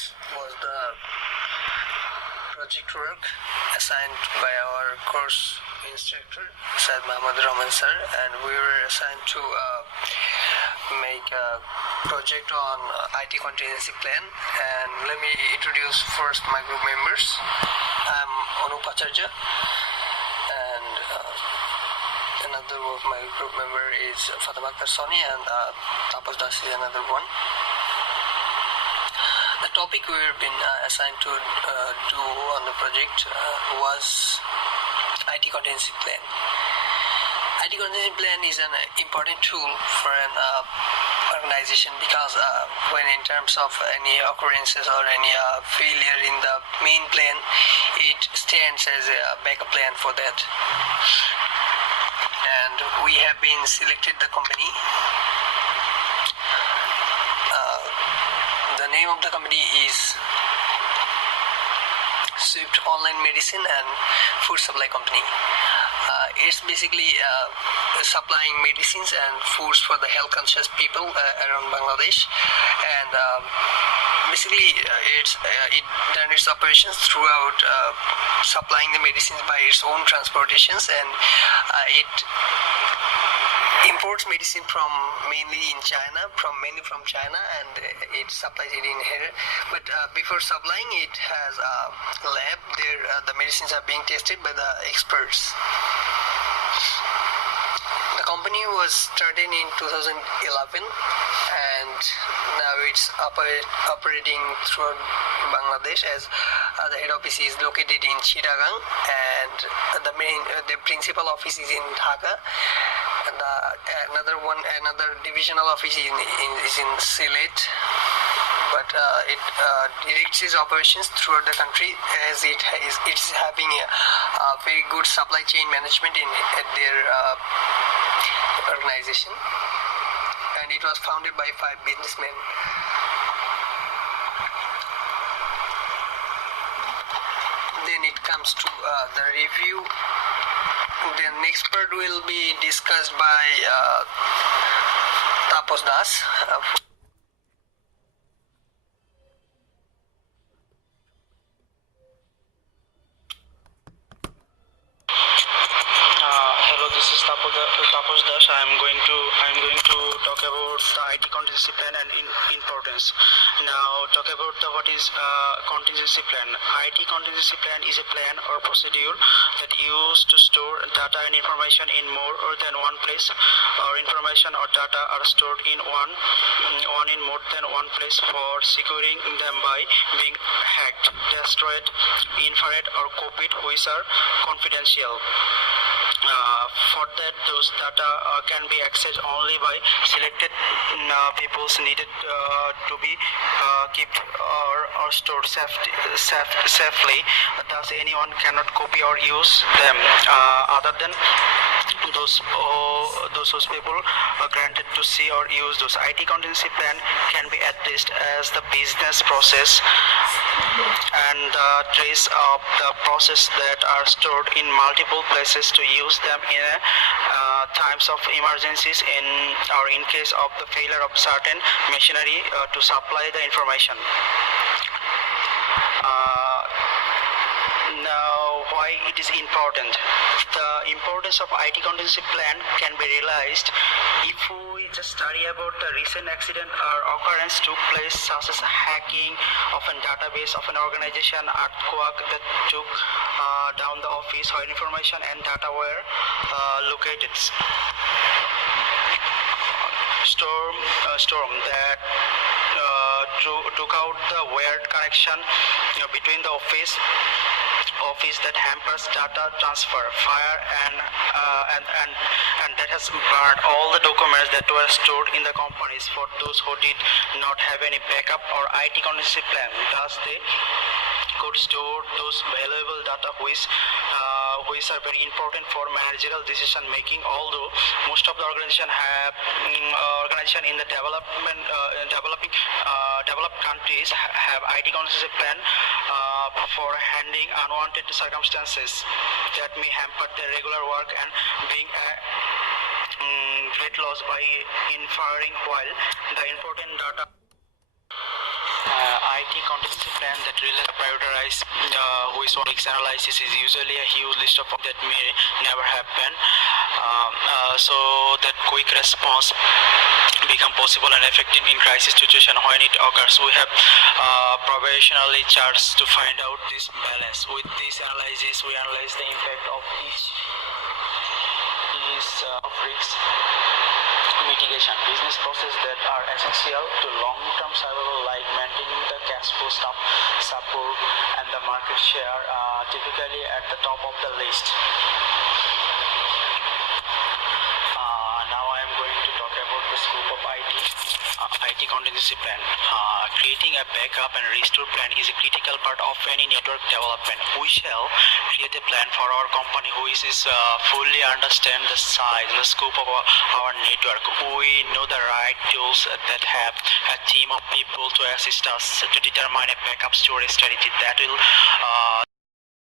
this was the project work assigned by our course instructor, Said Muhammad Rahman sir, and we were assigned to make a project on IT contingency plan. And let me introduce first my group members. I'm Anup Acharya, and another of my group member is Fatima Akhtar Soni, and Tapas Das is another one. The topic we've been assigned to do on the project was IT contingency plan. IT contingency plan is an important tool for an organization because when in terms of any occurrences or any failure in the main plan, it stands as a backup plan for that. And we have been selected the company. The name of the company is Swift Online Medicine and Food Supply Company. It's basically supplying medicines and foods for the health conscious people around Bangladesh, and basically it done its operations throughout supplying the medicines by its own transportations, and it imports medicine mainly from China, and it supplies it in here. But before supplying, it has a lab there. The medicines are being tested by the experts. The company was started in 2011, and now it's operating throughout Bangladesh, as the head office is located in Chittagong, and the principal office is in Dhaka. And another divisional office is in Sylhet, but it directs its operations throughout the country, as it's having a very good supply chain management at their organization, and it was founded by 5 businessmen. Then it comes to the review. The next part will be discussed by Tapas Das. Hello, this is Tapas Das. I'm going to talk about the IT contingency plan and importance. Now, talk about what is contingency plan. IT contingency plan is a plan or procedure that used to store data and information in more than one place, or information or data are stored in more than one place for securing them by being hacked, destroyed, infrared, or copied, which are confidential. For that, those data can be accessed only by selected peoples needed to be kept or stored safely. Thus, anyone cannot copy or use them other than those people are granted to see or use those. IT contingency plan can be addressed as the business process and the trace of the process that are stored in multiple places to use them in times of emergencies in case of the failure of certain machinery to supply the information. Now, why it is important? The importance of IT contingency plan can be realized if we just study about the recent accident or occurrence took place, such as hacking of a database of an organization, earthquake that took down the office where information and data were located, storm that took out the wired connection between the office that hampers data transfer, fire, and that has burned all the documents that were stored in the companies for those who did not have any backup or IT contingency plan. Thus, they could store those valuable data which are very important for managerial decision making. Although most of the organization in the developed countries have IT contingency plan for handling unwanted circumstances that may hamper their regular work and being great loss by inferring while the important data IT contingency contingency plan that really prioritize which one risk analysis is usually a huge list of that may never happen. So that quick response become possible and effective in crisis situation when it occurs. We have probationally charts to find out this balance. With this analysis, we analyze the impact of each of risk mitigation business process that are essential to long-term survival, like maintaining the cash flow support and the market share, typically at the top of the list. Now I am going to talk about the scope of IT contingency plan. Creating a backup and restore plan is a critical part of any network development. We shall create a plan for our company which is fully understand the size and the scope of our network. We know the right tools that have a team of people to assist us to determine a backup storage strategy that will